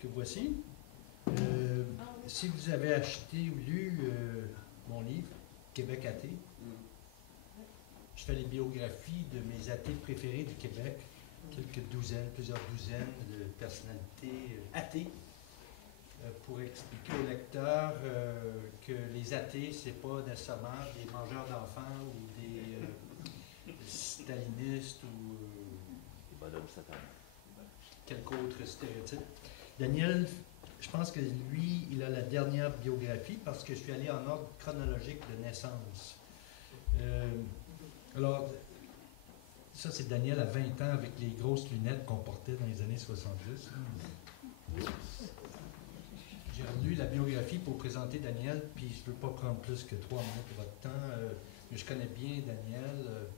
que voici. Si vous avez acheté ou lu mon livre, Québec athée, je fais les biographies de mes athées préférés du Québec, plusieurs douzaines de personnalités athées, pour expliquer aux lecteurs que les athées, c'est pas nécessairement des mangeurs d'enfants ou des stalinistes ou quelque autre stéréotype. Daniel, je pense que lui, il a la dernière biographie parce que je suis allé en ordre chronologique de naissance. Alors, ça c'est Daniel à 20 ans avec les grosses lunettes qu'on portait dans les années 70. J'ai relu la biographie pour présenter Daniel, puis je ne veux pas prendre plus que 3 minutes de votre temps, mais je connais bien Daniel.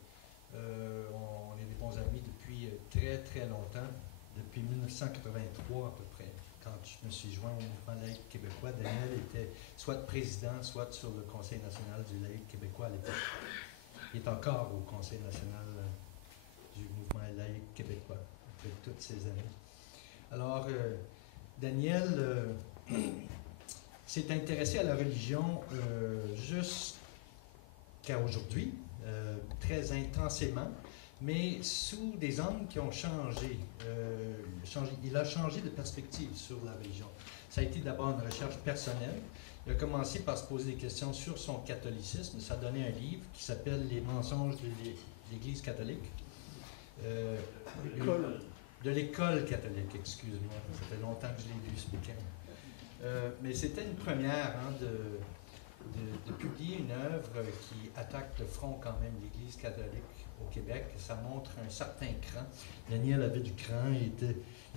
On est des bons amis depuis très très longtemps, depuis 1983 à peu près. Quand je me suis joint au mouvement laïque québécois, Daniel était soit président, soit sur le Conseil national du laïque québécois à l'époque. Il est encore au Conseil national du mouvement laïque québécois, après toutes ces années. Alors, Daniel s'est intéressé à la religion jusqu'à aujourd'hui, très intensément, mais sous des angles qui ont changé. Il a changé de perspective sur la religion. Ça a été d'abord une recherche personnelle. Il a commencé par se poser des questions sur son catholicisme. Ça a donné un livre qui s'appelle « Les mensonges de l'Église catholique ». De l'école catholique, excuse-moi. Ça fait longtemps que je l'ai lu ce week-end. Mais c'était une première de publier une œuvre qui attaque de front quand même l'Église catholique au Québec. Ça montre un certain cran. Daniel avait du cran, il a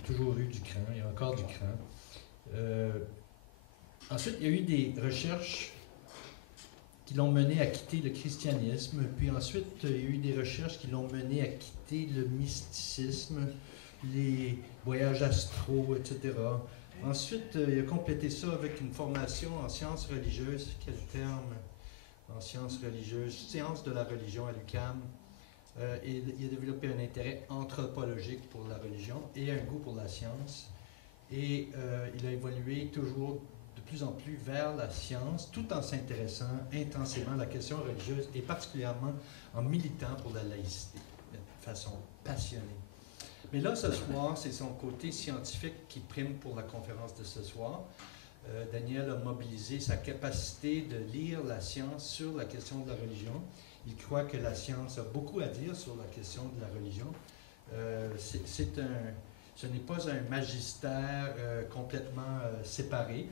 toujours eu du cran, il a encore du cran. Ensuite, il y a eu des recherches qui l'ont mené à quitter le christianisme, puis ensuite, il y a eu des recherches qui l'ont mené à quitter le mysticisme, les voyages astraux, etc. Ensuite, il a complété ça avec une formation en sciences religieuses. Quel terme? En sciences religieuses. Sciences de la religion à l'UQAM. Il a développé un intérêt anthropologique pour la religion et un goût pour la science. Et il a évolué toujours de plus en plus vers la science, tout en s'intéressant intensément à la question religieuse et particulièrement en militant pour la laïcité, de façon passionnée. Mais là, ce soir, c'est son côté scientifique qui prime pour la conférence de ce soir. Daniel a mobilisé sa capacité de lire la science sur la question de la religion. Il croit que la science a beaucoup à dire sur la question de la religion. Ce n'est pas un magistère complètement séparé.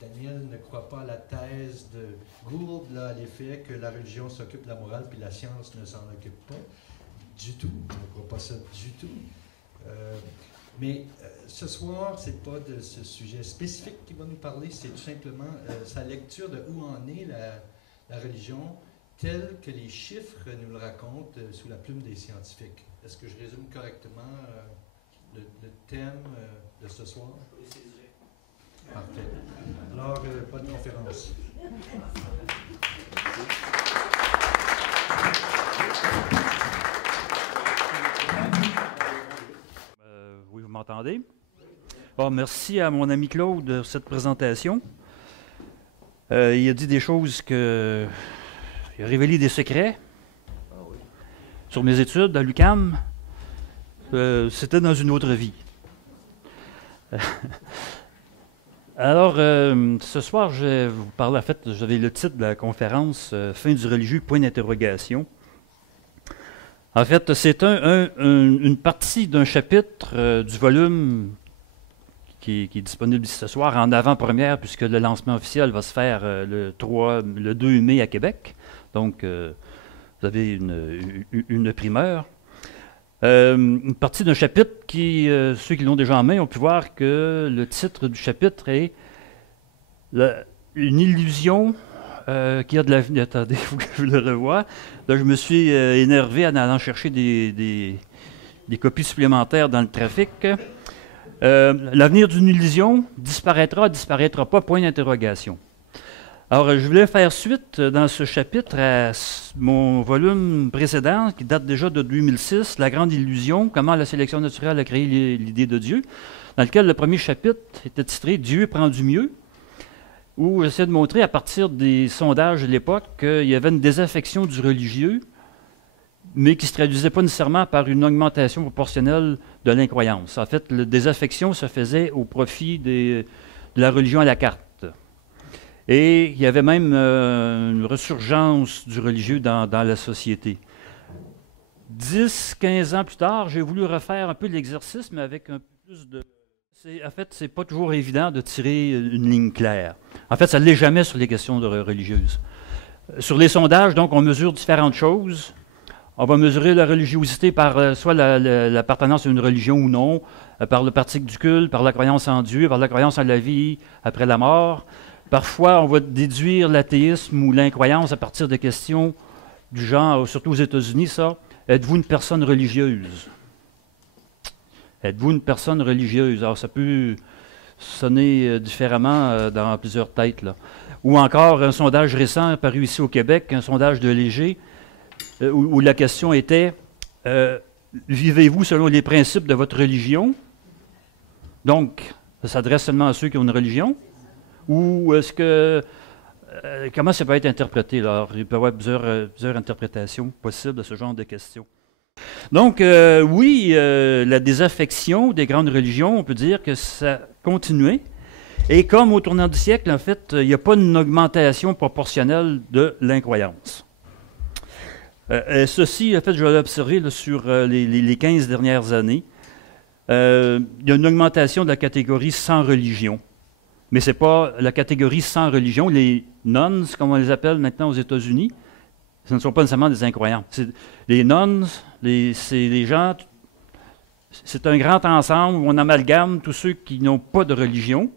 Daniel ne croit pas à la thèse de Gould, là, à l'effet que la religion s'occupe de la morale puis la science ne s'en occupe pas. Du tout, on ne croit pas ça du tout. Mais ce soir, ce n'est pas de ce sujet spécifique qui va nous parler, c'est tout simplement sa lecture de où en est la religion telle que les chiffres nous le racontent sous la plume des scientifiques. Est-ce que je résume correctement le thème de ce soir? Parfait. Alors, bonne conférence. Oui, vous m'entendez? Bon, merci à mon ami Claude de cette présentation. Il a dit des choses que... Il a révélé des secrets sur mes études à l'UQAM. C'était dans une autre vie. Alors, ce soir, je vais vous parler, en fait, j'avais le titre de la conférence « Fin du religieux, point d'interrogation ». En fait, c'est une partie d'un chapitre du volume qui est disponible ce soir en avant-première, puisque le lancement officiel va se faire le 2 mai à Québec. Donc, vous avez une primeur. Une partie d'un chapitre qui, ceux qui l'ont déjà en main, ont pu voir que le titre du chapitre est une illusion qui a de l'avenir. Attendez, il faut que je le revoie. Là, je me suis énervé en allant chercher des copies supplémentaires dans le trafic. L'avenir d'une illusion disparaîtra pas, point d'interrogation. Alors, je voulais faire suite dans ce chapitre à mon volume précédent, qui date déjà de 2006, La Grande Illusion, comment la sélection naturelle a créé l'idée de Dieu, dans lequel le premier chapitre était titré « Dieu prend du mieux », où j'essaie de montrer, à partir des sondages de l'époque, qu'il y avait une désaffection du religieux, mais qui ne se traduisait pas nécessairement par une augmentation proportionnelle de l'incroyance. En fait, la désaffection se faisait au profit de la religion à la carte. Et il y avait même une resurgence du religieux dans la société. 10, 15 ans plus tard, j'ai voulu refaire un peu l'exercice, mais avec un peu plus de... En fait, ce n'est pas toujours évident de tirer une ligne claire. En fait, ça ne l'est jamais sur les questions religieuses. Sur les sondages, donc, on mesure différentes choses. On va mesurer la religiosité par soit l'appartenance à une religion ou non, par le pratique du culte, par la croyance en Dieu, par la croyance en la vie après la mort. Parfois, on va déduire l'athéisme ou l'incroyance à partir de questions du genre, surtout aux États-Unis, ça, êtes-vous une personne religieuse? Êtes-vous une personne religieuse? Alors, ça peut sonner différemment dans plusieurs têtes, là. Ou encore, un sondage récent paru ici au Québec, un sondage de Léger, où la question était vivez-vous selon les principes de votre religion? Donc, ça s'adresse seulement à ceux qui ont une religion? Ou est-ce que... comment ça peut être interprété? Alors, il peut y avoir plusieurs interprétations possibles de ce genre de questions. Donc, oui, la désaffection des grandes religions, on peut dire que ça continuait. Et comme au tournant du siècle, en fait, il n'y a pas une augmentation proportionnelle de l'incroyance. Ceci, en fait, je l'ai observé là, sur les 15 dernières années. Il y a une augmentation de la catégorie sans religion. Mais ce n'est pas la catégorie sans religion. Les nones, comme on les appelle maintenant aux États-Unis, ce ne sont pas nécessairement des incroyants. Les nones, c'est les gens... C'est un grand ensemble où on amalgame tous ceux qui n'ont pas de religion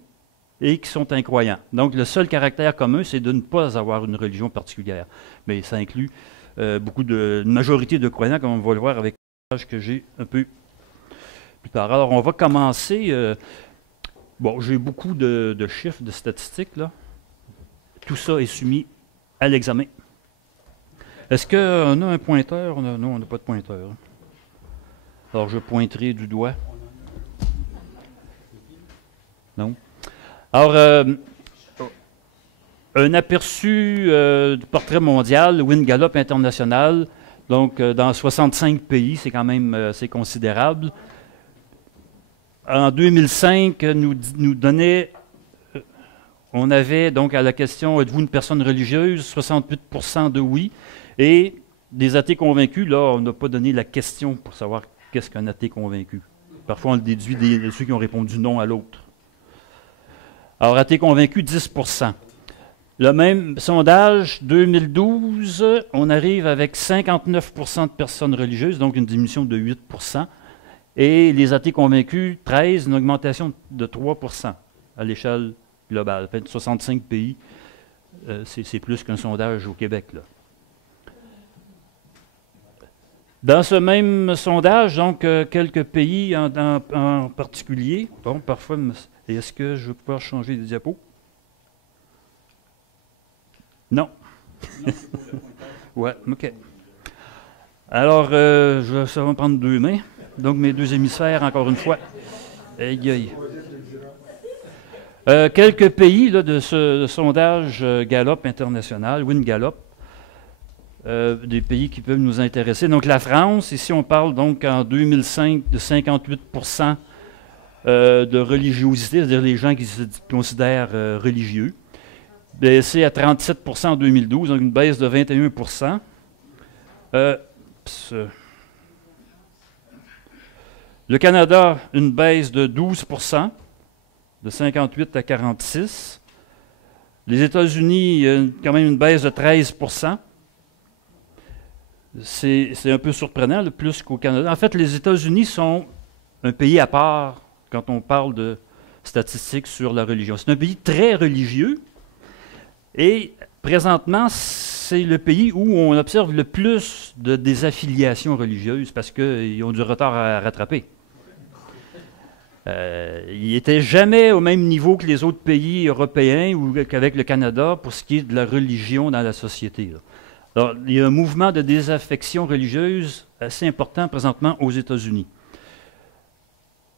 et qui sont incroyants. Donc, le seul caractère commun, c'est de ne pas avoir une religion particulière. Mais ça inclut une majorité de croyants, comme on va le voir avec le que j'ai un peu plus tard. Alors, on va commencer... bon, j'ai beaucoup de chiffres, de statistiques, là. Tout ça est soumis à l'examen. Est-ce qu'on a un pointeur? Non, on n'a pas de pointeur. Alors, je pointerai du doigt. Non. Alors, un aperçu du portrait mondial, Wynne Gallup International, donc dans 65 pays, c'est quand même assez considérable. En 2005, nous donnait, on avait donc à la question, êtes-vous une personne religieuse? 68% de oui. Et des athées convaincus, là, on n'a pas donné la question pour savoir qu'est-ce qu'un athée convaincu. Parfois, on le déduit de ceux qui ont répondu non à l'autre. Alors, athée convaincu, 10%. Le même sondage, 2012, on arrive avec 59% de personnes religieuses, donc une diminution de 8%. Et les athées convaincus, 13, une augmentation de 3% à l'échelle globale. En fait, 65 pays, c'est plus qu'un sondage au Québec, là. Dans ce même sondage, donc, quelques pays en particulier. Bon, parfois, est-ce que je vais pouvoir changer les diapos? Non. Ouais, OK. Alors, ça va me prendre 2 mains. Donc, mes 2 hémisphères, encore une fois. Aïe, aïe. Quelques pays là, de ce sondage Gallup international, Wynne Gallup, des pays qui peuvent nous intéresser. Donc, la France, ici, on parle donc en 2005 de 58% de religiosité, c'est-à-dire les gens qui se considèrent religieux. Baissé à 37% en 2012, donc une baisse de 21%. Le Canada, une baisse de 12%, de 58 à 46. Les États-Unis, quand même une baisse de 13%. C'est un peu surprenant, le plus qu'au Canada. En fait, les États-Unis sont un pays à part quand on parle de statistiques sur la religion. C'est un pays très religieux et présentement, c'est le pays où on observe le plus de désaffiliations religieuses parce qu'ils ont du retard à rattraper. Il n'était jamais au même niveau que les autres pays européens ou qu'avec le Canada pour ce qui est de la religion dans la société. Là. Alors, il y a un mouvement de désaffection religieuse assez important présentement aux États-Unis.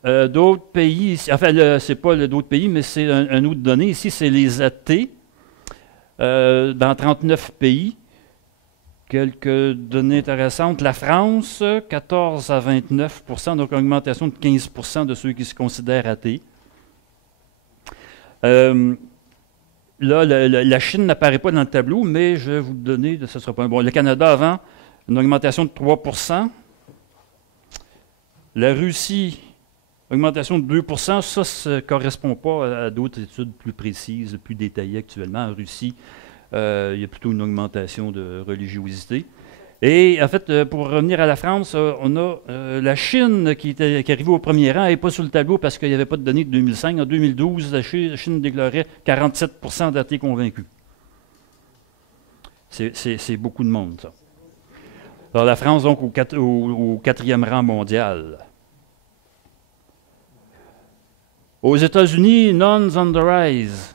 D'autres pays, enfin, c'est pas d'autres pays, mais c'est un autre donné. Ici, c'est les athées dans 39 pays. Quelques données intéressantes. La France, 14 à 29 %, donc une augmentation de 15 % de ceux qui se considèrent athées. Là, la Chine n'apparaît pas dans le tableau, mais je vais vous le donner, ce ne sera pas un bon. Le Canada avant, une augmentation de 3 %. La Russie, augmentation de 2 %. Ça ne correspond pas à d'autres études plus précises, plus détaillées actuellement. En Russie, il y a plutôt une augmentation de religiosité. Et en fait, pour revenir à la France, on a la Chine qui arrivait au premier rang, elle n'est pas sur le tableau parce qu'il n'y avait pas de données de 2005. En 2012, la Chine déclarait 47 % d'athées convaincus. C'est beaucoup de monde, ça. Alors la France, donc, au 4e rang mondial. Aux États-Unis, Nones on the rise.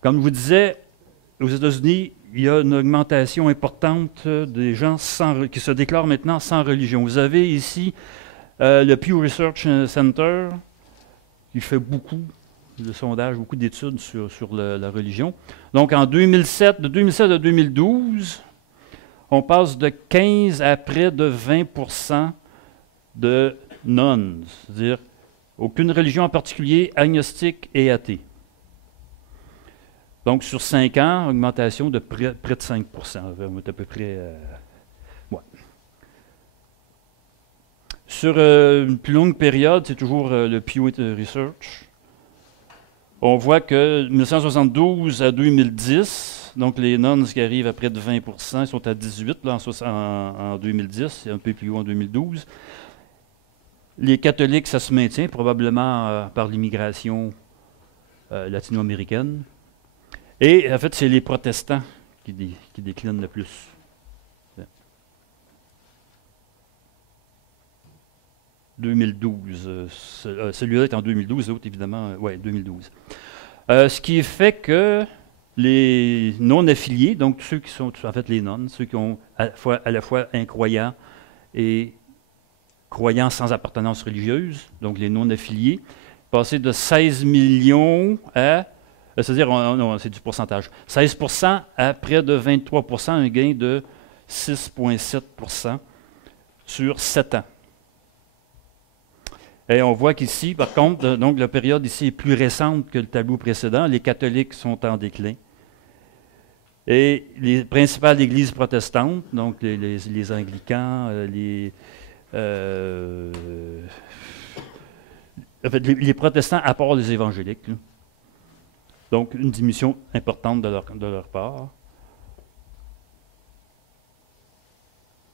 Comme je vous disais, aux États-Unis, il y a une augmentation importante des gens qui se déclarent maintenant sans religion. Vous avez ici le Pew Research Center, qui fait beaucoup de sondages, beaucoup d'études sur la religion. Donc, de 2007 à 2012, on passe de 15 à près de 20 % de nones, c'est-à-dire aucune religion en particulier, agnostique et athée. Donc, sur 5 ans, augmentation de près de 5 %. On est à peu près... ouais. Sur une plus longue période, c'est toujours le Pew Research. On voit que 1972 à 2010, donc les nones qui arrivent à près de 20 %, ils sont à 18 là, en 2010, et un peu plus haut en 2012. Les catholiques, ça se maintient, probablement par l'immigration latino-américaine. Et en fait, c'est les protestants qui déclinent le plus. « 2012. Celui-là est en 2012, l'autre évidemment, oui, 2012. Ce qui fait que les non-affiliés, donc ceux qui sont en fait les nonnes, ceux qui ont à la fois incroyants et croyants sans appartenance religieuse, donc les non-affiliés, passaient de 16 millions à... C'est-à-dire, non, c'est du pourcentage. 16 % à près de 23 %, un gain de 6,7 % sur 7 ans. Et on voit qu'ici, par contre, donc la période ici est plus récente que le tableau précédent. Les catholiques sont en déclin. Et les principales églises protestantes, donc les anglicans, en fait, les protestants à part les évangéliques, là. Donc, une diminution importante de leur part.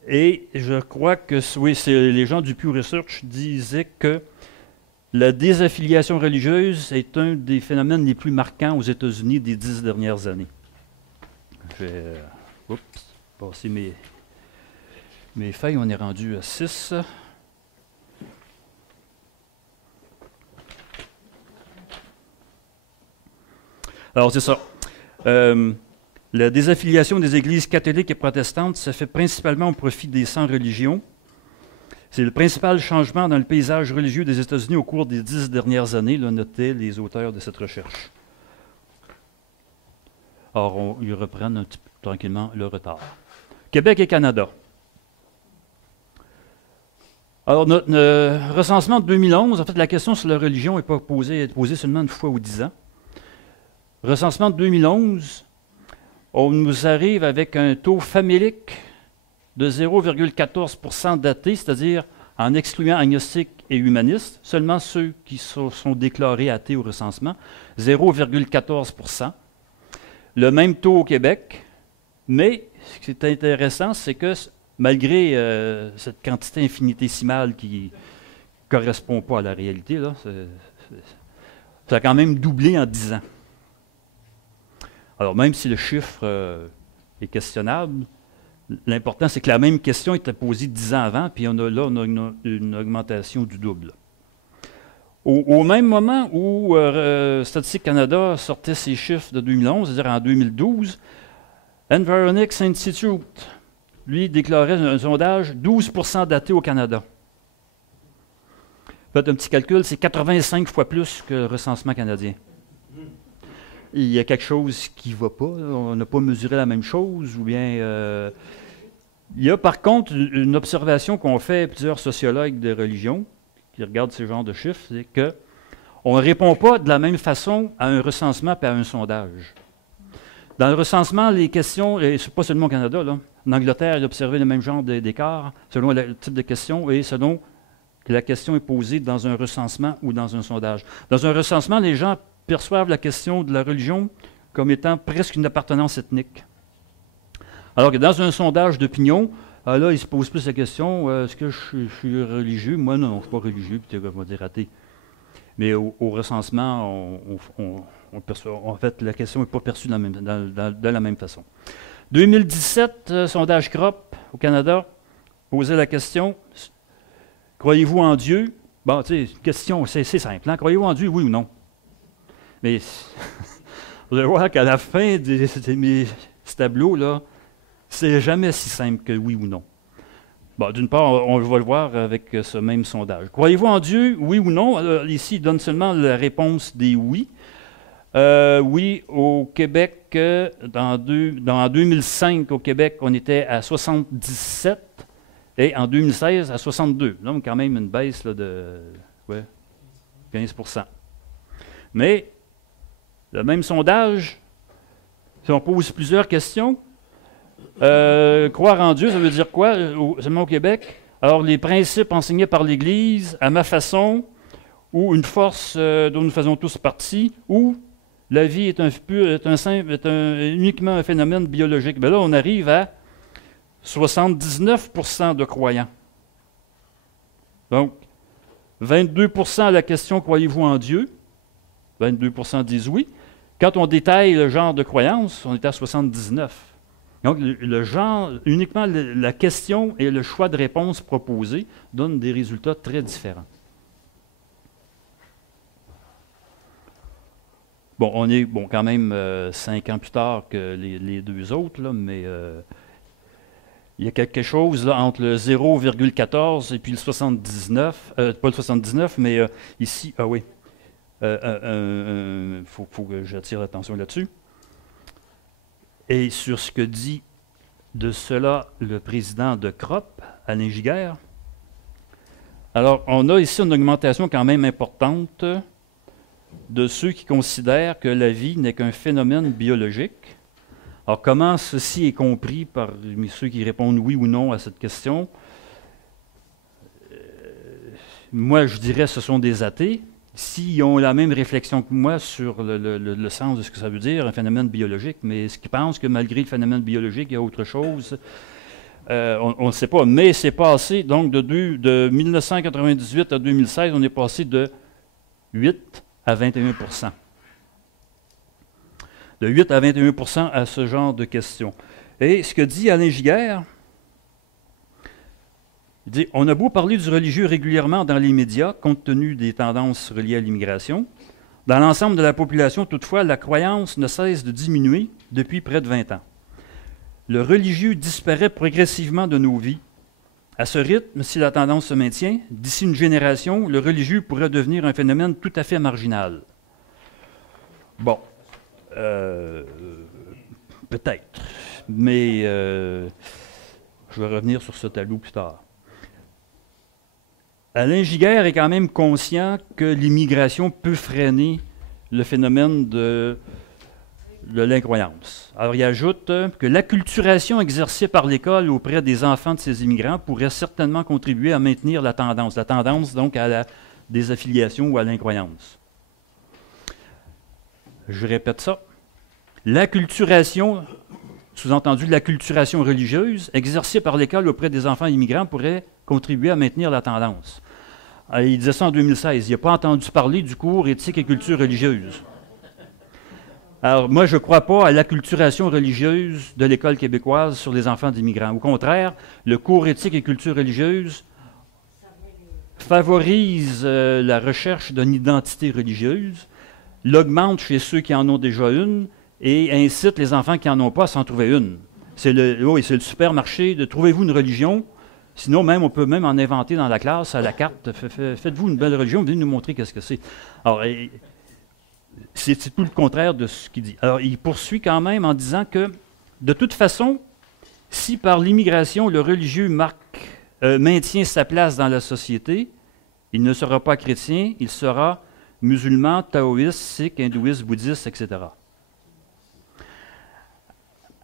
Et je crois que, oui, les gens du Pew Research disaient que la désaffiliation religieuse est un des phénomènes les plus marquants aux États-Unis des 10 dernières années. Je vais passer mes feuilles, on est rendu à 6. Alors, c'est ça. La désaffiliation des églises catholiques et protestantes se fait principalement au profit des sans-religions. C'est le principal changement dans le paysage religieux des États-Unis au cours des 10 dernières années, là, notaient les auteurs de cette recherche. Alors, ils reprennent un petit peu tranquillement le retard. Québec et Canada. Alors, notre recensement de 2011, en fait, la question sur la religion n'est pas posée, elle est posée seulement une fois ou 10 ans. Recensement de 2011, on nous arrive avec un taux famélique de 0,14 % d'athées, c'est-à-dire en excluant agnostiques et humanistes, seulement ceux qui sont déclarés athées au recensement, 0,14 %. Le même taux au Québec, mais ce qui est intéressant, c'est que malgré cette quantité infinitésimale qui ne correspond pas à la réalité, là, ça a quand même doublé en 10 ans. Alors, même si le chiffre est questionnable, l'important, c'est que la même question était posée 10 ans avant, puis on a une augmentation du double. Au même moment où Statistique Canada sortait ses chiffres de 2011, c'est-à-dire en 2012, Environics Institute, lui, déclarait un sondage 12% d'athées au Canada. Faites un petit calcul, c'est 85 fois plus que le recensement canadien. Il y a quelque chose qui ne va pas, on n'a pas mesuré la même chose, ou bien... il y a par contre une observation qu'ont fait plusieurs sociologues de religion, qui regardent ce genre de chiffres, c'est qu'on ne répond pas de la même façon à un recensement et à un sondage. Dans le recensement, les questions, et ce n'est pas seulement au Canada, là, en Angleterre, il a observé le même genre d'écart selon le type de question et selon que la question est posée dans un recensement ou dans un sondage. Dans un recensement, les gens perçoivent la question de la religion comme étant presque une appartenance ethnique. Alors que dans un sondage d'opinion, là, ils se posent plus la question, est-ce que je suis religieux? Moi, non, je ne suis pas religieux, puis on va dire athée. Mais au recensement, on perçoit, en fait, la question n'est pas perçue de la même façon. 2017, sondage CROP au Canada, posait la question, croyez-vous en Dieu? Bon, tu sais, question, c'est simple, hein? Croyez-vous en Dieu, oui ou non? Mais vous allez voir qu'à la fin de ce tableau-là, c'est jamais si simple que oui ou non. Bon, d'une part, on va le voir avec ce même sondage. Croyez-vous en Dieu, oui ou non? Alors, ici, il donne seulement la réponse des oui. Oui, au Québec, en 2005, au Québec, on était à 77 et en 2016 à 62. Donc, quand même une baisse là, de 15%. Mais, le même sondage, si on pose plusieurs questions, croire en Dieu, ça veut dire quoi, seulement au Québec? Alors, les principes enseignés par l'Église, à ma façon, ou une force dont nous faisons tous partie, ou la vie est uniquement un phénomène biologique. Bien là, on arrive à 79% de croyants. Donc, 22% à la question « Croyez-vous en Dieu ?» 22% disent oui. Quand on détaille le genre de croyance, on est à 79%. Donc, le genre, uniquement la question et le choix de réponse proposé donnent des résultats très différents. Bon, on est quand même 5 ans plus tard que les deux autres, là, mais il y a quelque chose là, entre le 0,14 et puis le 79, pas le 79, mais ici, ah oui, faut que j'attire l'attention là-dessus. Et sur ce que dit de cela le président de CROP, Alain Giguère. Alors, on a ici une augmentation quand même importante de ceux qui considèrent que la vie n'est qu'un phénomène biologique. Alors, comment ceci est compris par ceux qui répondent oui ou non à cette question? Moi, je dirais que ce sont des athées. S'ils ont la même réflexion que moi sur le sens de ce que ça veut dire, un phénomène biologique, mais est-ce qu'ils pensent que malgré le phénomène biologique, il y a autre chose? On ne sait pas, mais c'est passé, donc de 1998 à 2016, on est passé de 8 à 21%. De 8 à 21% à ce genre de questions. Et ce que dit Alain Giguère, il dit, on a beau parler du religieux régulièrement dans les médias, compte tenu des tendances reliées à l'immigration. Dans l'ensemble de la population, toutefois, la croyance ne cesse de diminuer depuis près de 20 ans. Le religieux disparaît progressivement de nos vies. À ce rythme, si la tendance se maintient, d'ici une génération, le religieux pourrait devenir un phénomène tout à fait marginal. Bon, peut-être, mais je vais revenir sur ce tableau plus tard. Alain Giguère est quand même conscient que l'immigration peut freiner le phénomène de l'incroyance. Alors, il ajoute que l'acculturation exercée par l'école auprès des enfants de ces immigrants pourrait certainement contribuer à maintenir la tendance donc à la désaffiliation ou à l'incroyance. Je répète ça. L'acculturation, sous-entendu l'acculturation religieuse, exercée par l'école auprès des enfants immigrants pourrait contribuer à maintenir la tendance. Il disait ça en 2016. Il n'a pas entendu parler du cours éthique et culture religieuse. Alors, moi, je ne crois pas à l'acculturation religieuse de l'école québécoise sur les enfants d'immigrants. Au contraire, le cours éthique et culture religieuse favorise la recherche d'une identité religieuse, l'augmente chez ceux qui en ont déjà une et incite les enfants qui n'en ont pas à s'en trouver une. C'est le supermarché de trouvez-vous une religion. Sinon, même, on peut même en inventer dans la classe, à la carte. Faites-vous une belle religion, venez nous montrer qu'est-ce que c'est. Alors, c'est tout le contraire de ce qu'il dit. Alors, il poursuit quand même en disant que, de toute façon, si par l'immigration, le religieux maintient sa place dans la société, il ne sera pas chrétien, il sera musulman, taoïste, sikh, hindouiste, bouddhiste, etc.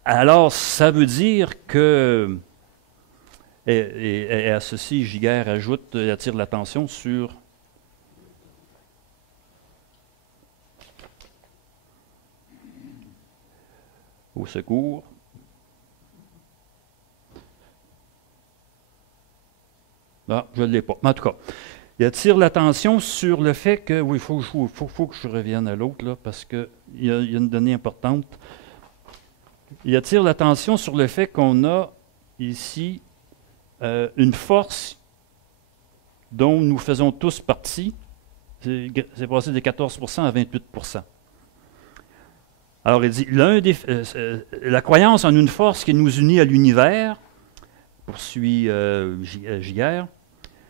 Alors, ça veut dire que, et à ceci, Giguère ajoute, attire l'attention sur au secours. Non, je ne l'ai pas. Mais en tout cas, il attire l'attention sur le fait que, oui, il faut que je revienne à l'autre, là, parce qu'il y a une donnée importante. Il attire l'attention sur le fait qu'on a ici une force dont nous faisons tous partie. C'est passé de 14% à 28%. Alors, il dit, la croyance en une force qui nous unit à l'univers, poursuit Giguère,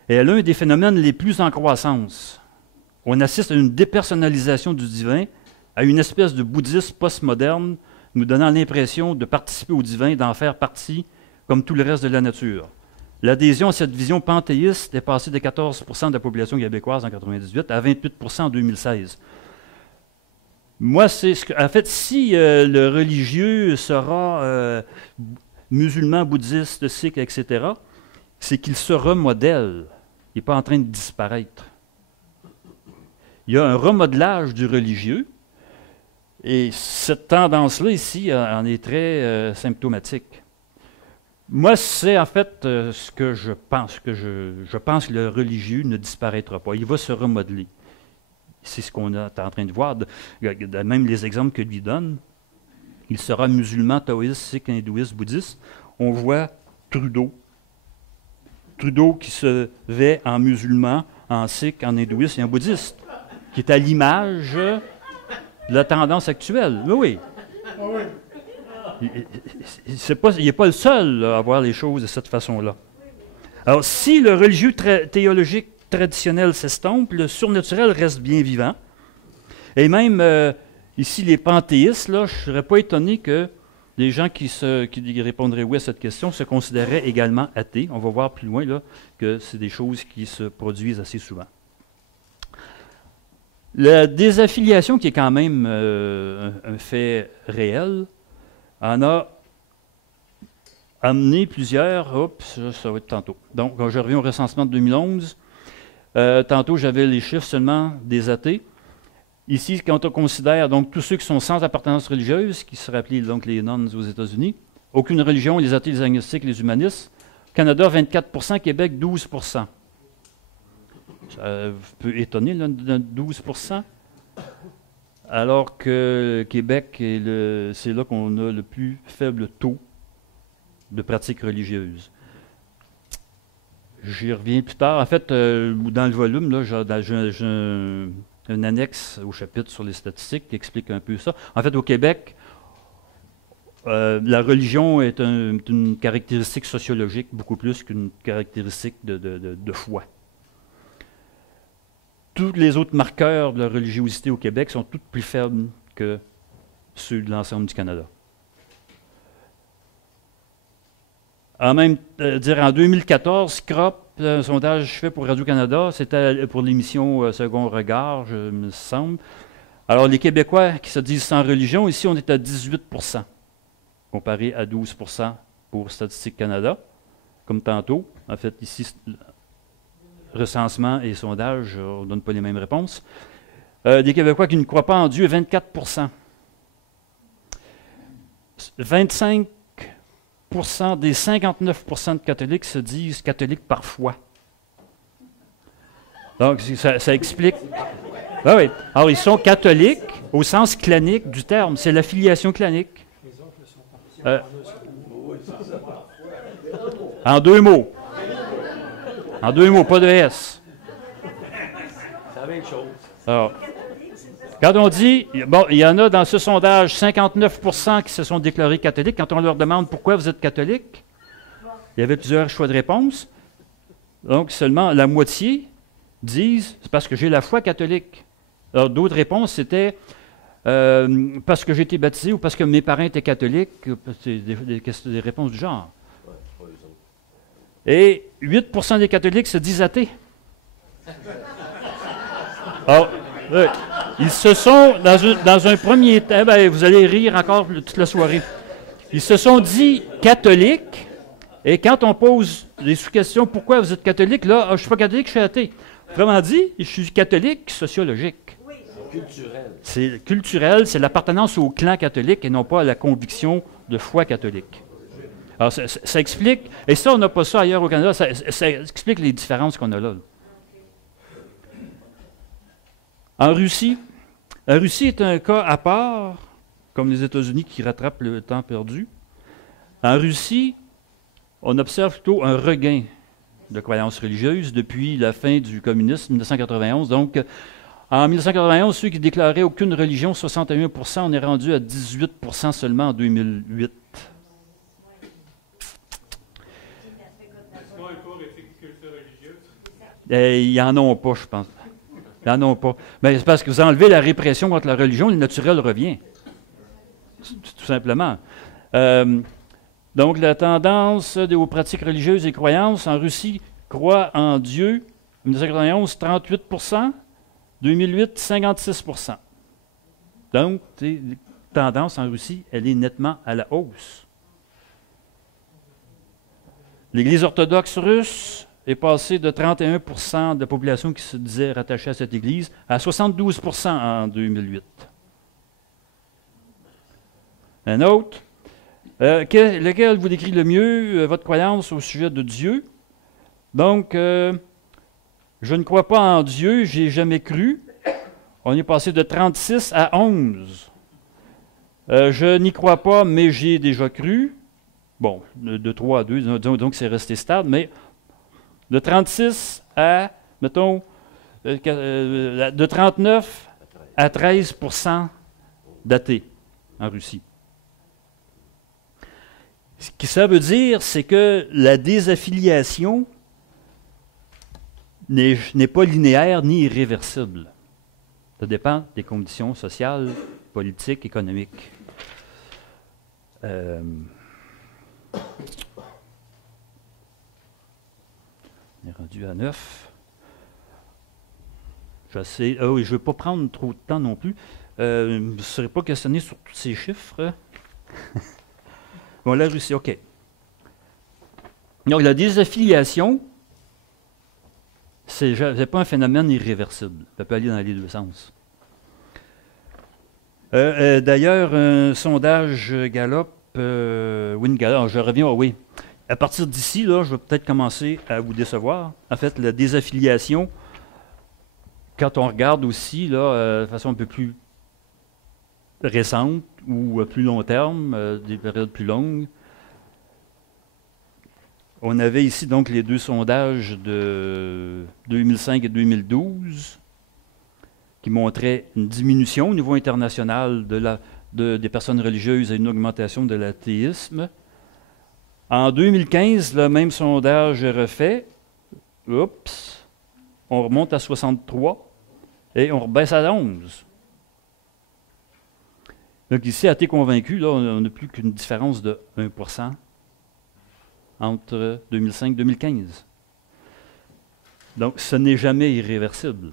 est l'un des phénomènes les plus en croissance. On assiste à une dépersonnalisation du divin, à une espèce de bouddhisme postmoderne, nous donnant l'impression de participer au divin, d'en faire partie, comme tout le reste de la nature. L'adhésion à cette vision panthéiste est passée de 14% de la population québécoise en 1998 à 28% en 2016. Moi, c'est ce que, en fait, si le religieux sera musulman, bouddhiste, sikh, etc., c'est qu'il se remodèle. Il n'est pas en train de disparaître. Il y a un remodelage du religieux, et cette tendance-là, ici, en est très symptomatique. Moi, c'est en fait ce que je pense. Je pense que le religieux ne disparaîtra pas. Il va se remodeler. C'est ce qu'on est en train de voir. Même les exemples que lui donne. Il sera musulman, taoïste, sikh, hindouiste, bouddhiste. On voit Trudeau. Trudeau qui se vêt en musulman, en sikh, en hindouiste et en bouddhiste. Qui est à l'image de la tendance actuelle. Mais oui. Il n'est pas le seul à voir les choses de cette façon-là. Alors, si le religieux théologique traditionnel s'estompe, le surnaturel reste bien vivant. Et même, ici, les panthéistes, là, je ne serais pas étonné que les gens qui répondraient oui à cette question se considéraient également athées. On va voir plus loin là, que c'est des choses qui se produisent assez souvent. La désaffiliation, qui est quand même un fait réel, en a amené plusieurs. Oups, ça va être tantôt. Donc, je reviens au recensement de 2011. Tantôt, j'avais les chiffres seulement des athées. Ici, quand on considère donc tous ceux qui sont sans appartenance religieuse, qui seraient appelés donc les nones aux États-Unis, aucune religion, les athées, les agnostiques, les humanistes. Canada, 24%, Québec, 12%. Ça peut étonner, là, 12%. Alors que Québec, c'est là qu'on a le plus faible taux de pratiques religieuses. J'y reviens plus tard. En fait, dans le volume, là, j'ai une annexe au chapitre sur les statistiques qui explique un peu ça. En fait, au Québec, la religion est une caractéristique sociologique beaucoup plus qu'une caractéristique de foi. Tous les autres marqueurs de la religiosité au Québec sont tous plus faibles que ceux de l'ensemble du Canada. En 2014, CROP, un sondage fait pour Radio-Canada, c'était pour l'émission Second Regard, je me semble. Alors, les Québécois qui se disent sans religion, ici, on est à 18%, comparé à 12% pour Statistique Canada, comme tantôt. En fait, ici, recensement et sondage, on ne donne pas les mêmes réponses. Des Québécois qui ne croient pas en Dieu, 24%. 25% des 59% de catholiques se disent catholiques par foi. Donc, ça explique. Ah oui. Alors, ils sont catholiques au sens clanique du terme. C'est l'affiliation clanique. En deux mots. En deux mots, pas de S. la même chose. Alors, quand on dit, bon, il y en a dans ce sondage 59% qui se sont déclarés catholiques. Quand on leur demande pourquoi vous êtes catholique, il y avait plusieurs choix de réponse. Donc, seulement la moitié disent c'est parce que j'ai la foi catholique. Alors, d'autres réponses, c'était parce que j'ai été baptisé ou parce que mes parents étaient catholiques. C'est des réponses du genre. Ouais, pas eux autres. Et 8% des catholiques se disent athées. Alors, ils se sont, dans un premier temps, vous allez rire encore toute la soirée, ils se sont dit catholiques, et quand on pose des sous-questions, pourquoi vous êtes catholique, là, je ne suis pas catholique, je suis athée. Autrement dit, je suis catholique sociologique. Culturel. C'est culturel, c'est l'appartenance au clan catholique et non pas à la conviction de foi catholique. Alors, ça explique, et ça, on n'a pas ça ailleurs au Canada, ça explique les différences qu'on a là. En Russie est un cas à part, comme les États-Unis qui rattrapent le temps perdu. En Russie, on observe plutôt un regain de croyances religieuses depuis la fin du communisme, 1991. Donc, en 1991, ceux qui déclaraient aucune religion, 61%, on est rendu à 18% seulement en 2008. Est-ce qu'on a encore effet de culture religieuse? Ils n'en ont pas, je pense. Ils n'en ont pas. Mais c'est parce que vous enlevez la répression contre la religion, le naturel revient. Tout simplement. Donc, la tendance aux pratiques religieuses et croyances, en Russie, croient en Dieu, 1991, 38%, 2008, 56%. Donc, la tendance en Russie, elle est nettement à la hausse. L'Église orthodoxe russe est passée de 31% de la population qui se disait rattachée à cette Église à 72% en 2008. Un autre. Lequel vous décrit le mieux votre croyance au sujet de Dieu? Donc, je ne crois pas en Dieu, j'ai jamais cru. On est passé de 36 à 11. Je n'y crois pas, mais j'ai déjà cru. Bon, de 3 à 2, donc c'est resté stable, mais de 36 à, mettons, de 39 à 13% d'athées en Russie. Ce que ça veut dire, c'est que la désaffiliation n'est pas linéaire ni irréversible. Ça dépend des conditions sociales, politiques, économiques. On est rendu à 9. Je ne veux pas prendre trop de temps non plus. Je ne serai pas questionné sur tous ces chiffres. Bon, la Russie, OK. Donc, la désaffiliation, ce n'est pas un phénomène irréversible. Ça peut aller dans les deux sens. D'ailleurs, un sondage Gallup, Gallup, je reviens, oui. À partir d'ici, là, je vais peut-être commencer à vous décevoir. En fait, la désaffiliation, quand on regarde aussi, là, de façon un peu plus récente ou à plus long terme, des périodes plus longues, on avait ici donc les deux sondages de 2005 et 2012 qui montraient une diminution au niveau international des personnes religieuses et une augmentation de l'athéisme. En 2015, le même sondage est refait. Oups! On remonte à 63 et on rebaisse à 11. Donc ici, athée convaincu, là, on n'a plus qu'une différence de 1% entre 2005 et 2015. Donc, ce n'est jamais irréversible.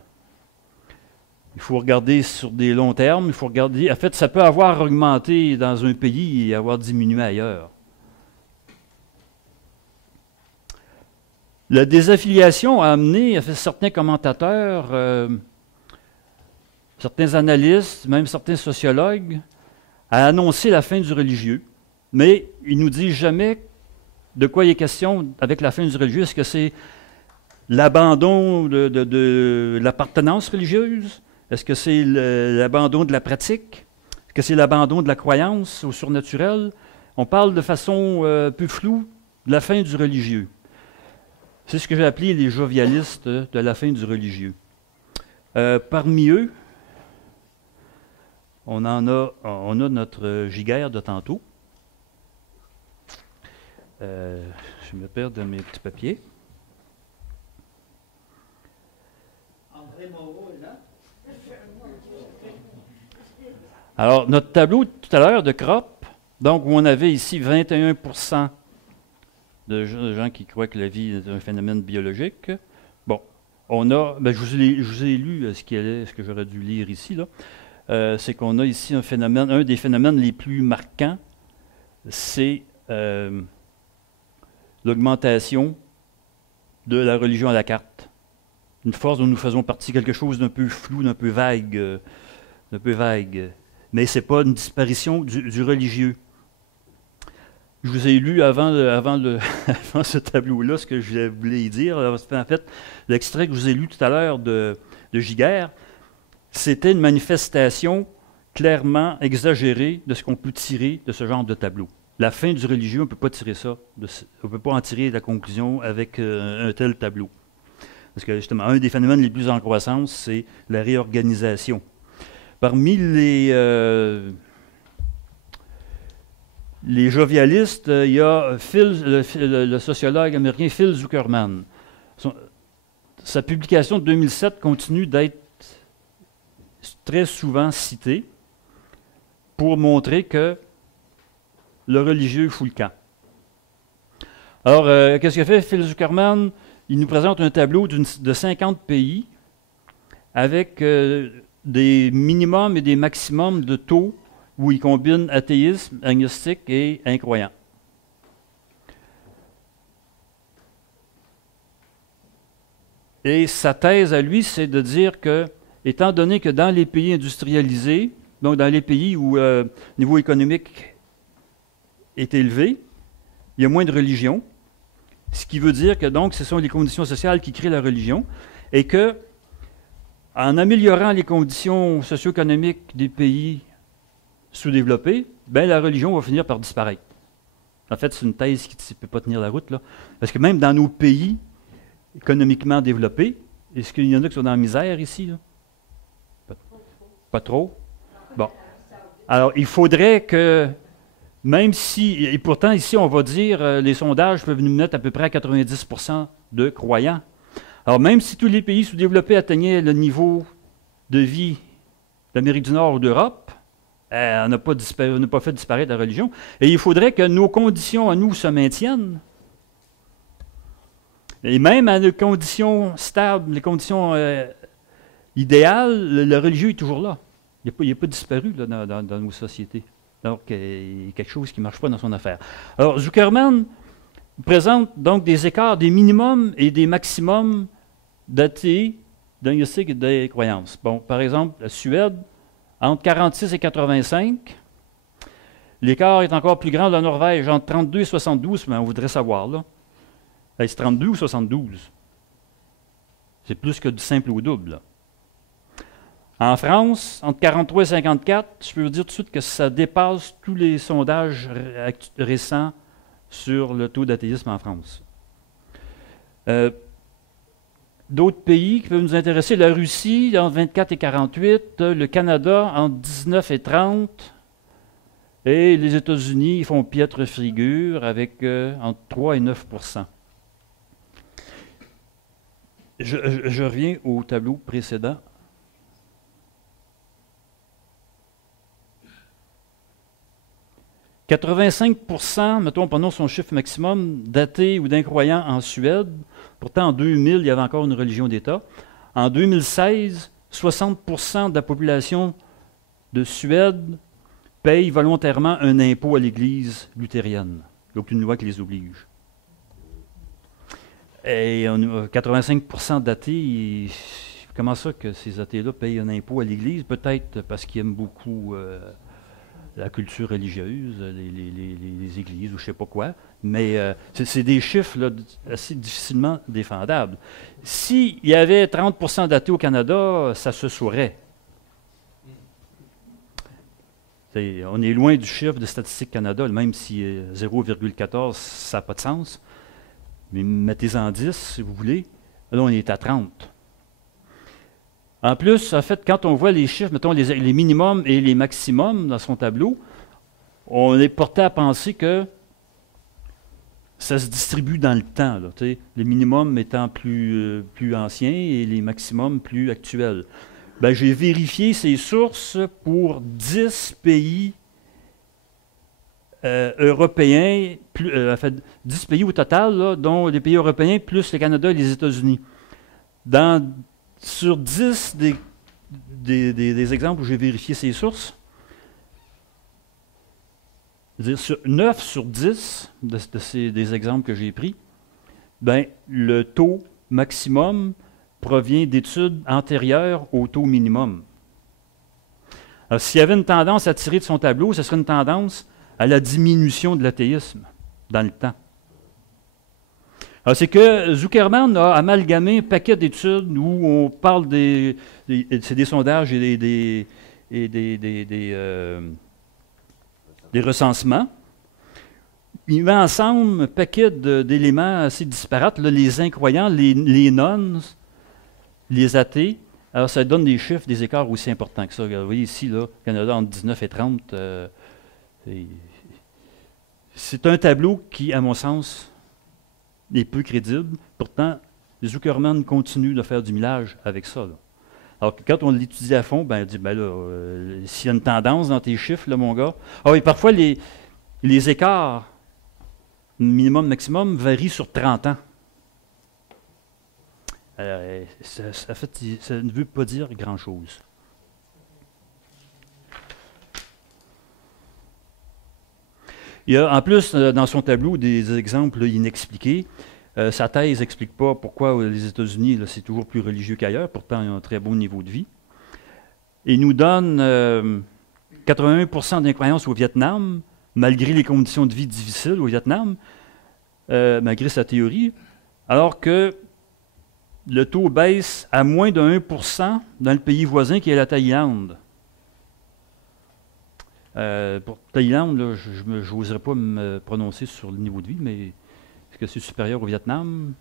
Il faut regarder sur des longs termes, il faut regarder. En fait, ça peut avoir augmenté dans un pays et avoir diminué ailleurs. La désaffiliation a amené, certains commentateurs, certains analystes, même certains sociologues, à annoncer la fin du religieux. Mais ils ne nous disent jamais de quoi il est question avec la fin du religieux. Est-ce que c'est l'abandon de l'appartenance religieuse? Est-ce que c'est l'abandon de la pratique? Est-ce que c'est l'abandon de la croyance au surnaturel? On parle de façon peu floue de la fin du religieux. C'est ce que j'ai appelé les jovialistes de la fin du religieux. Parmi eux, on a notre giguère de tantôt. Je me perds de mes petits papiers. André Moreau est là. Alors, notre tableau tout à l'heure de crop, donc où on avait ici 21% de gens qui croient que la vie est un phénomène biologique. Bon, on a, je vous ai lu ce que j'aurais dû lire ici, là. C'est qu'on a ici un des phénomènes les plus marquants, c'est l'augmentation de la religion à la carte. Une force dont nous faisons partie, quelque chose d'un peu flou, d'un peu vague. Mais ce n'est pas une disparition du religieux. Je vous ai lu avant ce tableau-là ce que je voulais dire. En fait, l'extrait que je vous ai lu tout à l'heure de Giguère, c'était une manifestation clairement exagérée de ce qu'on peut tirer de ce genre de tableau. La fin du religieux, on ne peut pas tirer ça, on ne peut pas en tirer la conclusion avec un tel tableau. Parce que justement, un des phénomènes les plus en croissance, c'est la réorganisation. Parmi les jovialistes, il y a le sociologue américain Phil Zuckerman. Sa publication de 2007 continue d'être très souvent citée pour montrer que le religieux fout le camp. Alors, qu'est-ce que fait Phil Zuckerman? Il nous présente un tableau de 50 pays avec des minimums et des maximums de taux où il combine athéisme, agnostique et incroyant. Et sa thèse à lui, c'est de dire que, étant donné que dans les pays industrialisés, donc dans les pays où le niveau économique est élevé, il y a moins de religion, ce qui veut dire que donc ce sont les conditions sociales qui créent la religion, et que en améliorant les conditions socio-économiques des pays sous-développés, ben la religion va finir par disparaître. En fait, c'est une thèse qui ne peut pas tenir la route, là. Parce que même dans nos pays économiquement développés, est-ce qu'il y en a qui sont dans la misère ici? Là? Pas trop? Bon. Alors, il faudrait que, même si, et pourtant ici on va dire, les sondages peuvent nous mettre à peu près à 90% de croyants. Alors, même si tous les pays sous-développés atteignaient le niveau de vie d'Amérique du Nord ou d'Europe, on n'a pas fait disparaître la religion. Et il faudrait que nos conditions à nous se maintiennent. Et même à nos conditions stables, les conditions idéales, le religieux est toujours là. Il n'est pas disparu là, dans nos sociétés. Donc, il y a quelque chose qui ne marche pas dans son affaire. Alors, Zuckerman présente donc des écarts, des minimums et des maximums d'athées, d'agnostiques et de croyances. Bon, par exemple, la Suède, entre 46 et 85. L'écart est encore plus grand de la Norvège, entre 32 et 72, mais on voudrait savoir, là. C'est 32 ou 72? C'est plus que du simple au double, là. En France, entre 43 et 54, je peux vous dire tout de suite que ça dépasse tous les sondages récents sur le taux d'athéisme en France. D'autres pays qui peuvent nous intéresser, la Russie entre 24 et 48, le Canada entre 19 et 30, et les États-Unis font piètre figure avec entre 3 et 9%. Je reviens au tableau précédent. « 85%, mettons, prenons son chiffre maximum, d'athées ou d'incroyants en Suède. Pourtant, en 2000, il y avait encore une religion d'État. En 2016, 60% de la population de Suède paye volontairement un impôt à l'Église luthérienne. Il n'y a aucune loi qui les oblige. Et 85% d'athées, comment ça que ces athées-là payent un impôt à l'Église? Peut-être parce qu'ils aiment beaucoup la culture religieuse, les églises ou je ne sais pas quoi, mais c'est des chiffres là, assez difficilement défendables. S'il y avait 30% d'athées au Canada, ça se saurait. On est loin du chiffre de Statistique Canada, même si 0,14, ça n'a pas de sens. Mais mettez-en 10, si vous voulez. Là, on est à 30. En plus, en fait, quand on voit les chiffres, mettons les minimums et les maximums dans son tableau, on est porté à penser que ça se distribue dans le temps, là, les minimums étant plus anciens et les maximums plus actuels. Ben, j'ai vérifié ces sources pour 10 pays européens, en fait 10 pays au total, là, dont les pays européens plus le Canada et les États-Unis. Sur 10 des exemples où j'ai vérifié ces sources, sur 9 sur 10 des exemples que j'ai pris, ben, le taux maximum provient d'études antérieures au taux minimum. Alors, s'il y avait une tendance à tirer de son tableau, ce serait une tendance à la diminution de l'athéisme dans le temps. Alors, c'est que Zuckerman a amalgamé un paquet d'études où on parle c'est des sondages et des recensements. Il met ensemble un paquet d'éléments assez disparates, là, les incroyants, les nonnes, les athées. Alors, ça donne des chiffres, des écarts aussi importants que ça. Vous voyez ici, là, Canada entre 19 et 30. C'est un tableau qui, à mon sens, est peu crédible. Pourtant, Zuckerman continue de faire du millage avec ça, là. Alors, quand on l'étudie à fond, ben, on dit, ben là, s'il y a une tendance dans tes chiffres, là, mon gars. Ah oui, parfois, les écarts minimum, maximum varient sur 30 ans. Ça ne veut pas dire grand-chose. Il y a en plus dans son tableau des exemples là, inexpliqués. Sa thèse n'explique pas pourquoi les États-Unis, c'est toujours plus religieux qu'ailleurs, pourtant ils ont un très bon niveau de vie. Il nous donne 81% d'incroyance au Vietnam, malgré les conditions de vie difficiles au Vietnam, malgré sa théorie, alors que le taux baisse à moins de 1% dans le pays voisin qui est la Thaïlande. Pour Thaïlande, je n'oserais pas me prononcer sur le niveau de vie, mais est-ce que c'est supérieur au Vietnam?